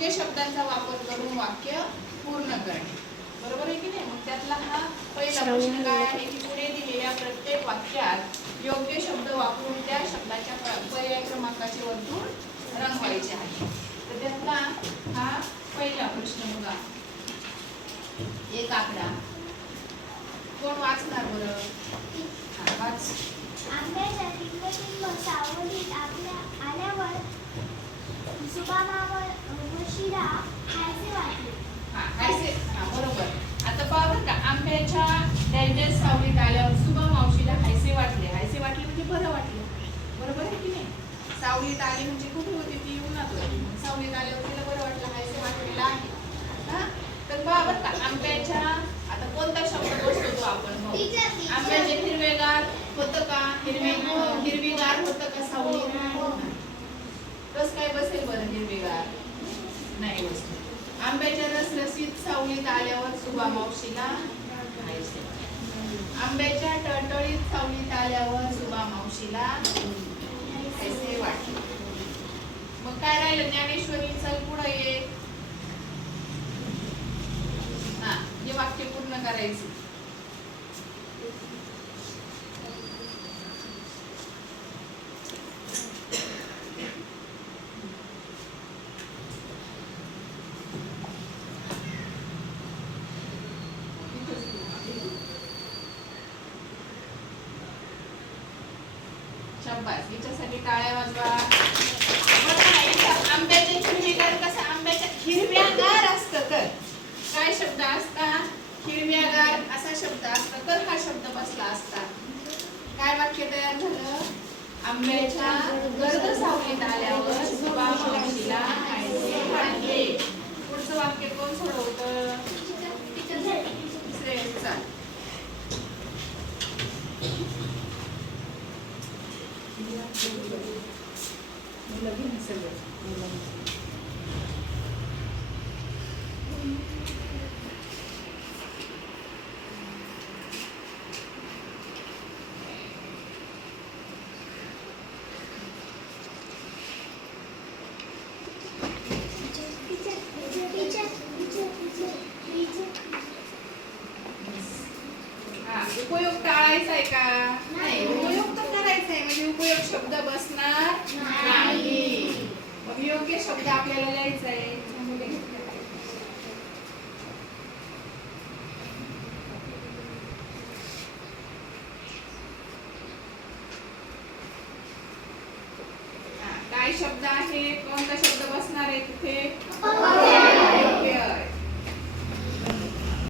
योग्य शब्दांचा वापर करून वाक्य पूर्ण करणे. बरोबर आहे की नाही? मग त्यातला हा पहिला प्रश्न काय आहे की पुढे दिलेल्या प्रत्येक वाक्यात योग्य शब्द वापरून त्या शब्दाच्या पर्याय क्रमांकाचे वर्तुळ रंगवायचे आहे. तर त्यातला हा पहिला प्रश्न बघा. एक आकडा. कोण वाचणार बरं? हा, वाच आंब्याच्या टिंबटिंब सावलीत आपल्या आल्यावर सुबामावर वशिला हायसे वाटले हा हायसे हा बरोबर आता पहा बरं का आंब्याच्या डेंजर सावलीत आल्यावर सुबा मावशीला हायसे वाटले हायसे वाटले म्हणजे बरं वाटलं बरोबर आहे की नाही सावलीत आली म्हणजे कुठे होती ती उन्हात होती मग सावलीत आल्यावर तिला बरं वाटलं हायसे वाटलेलं आहे हा तर पहा बरं का आंब्याच्या आता कोणता शब्द बसतो तो आपण पाहू. Teacher, teacher. आंब्याचे हिरवेगार होतं का हिरवे हिरवीगार होतं का सावलीत कस काय बसेल बरं हिरवीगार? नाही बसले आंब्याच्या रसरशीत सावलीत आल्यावर सुबा मावशीला खायचे. आंब्याच्या टळटळीत सावलीत आल्यावर सुबा मावशीला खायचे वाटले मग काय राहिलं? ज्ञानेश्वरी चल पुढे ये. हा हे वाक्य पूर्ण करायचे. शब्बास हिच्यासाठी टाळ्या वाजवा. आंब्याचे हिरवीगार कसं? आंब्याच्या हिरव्यागार असतं तर. काय शब्द असता? हिरव्यागार असा शब्द असता तर हा शब्द बसला असता. काय वाक्य तयार झालं? आंब्याच्या गर्द सावलीत आल्यावर सुबा मावशीला खायचे वाटले पुढचं वाक्य कोण सोडवतं तिसरे चाल मुलं घेऊन सगळं. हा, उपयोग टाळायचा आहे का नाही उपयोग तर त्याऐवजी उपयोग शब्द बसणार नाही. मग योग्य शब्द आपल्याला लिहायचा आहे. काय शब्द आहे कोणता शब्द बसणार आहे तिथे?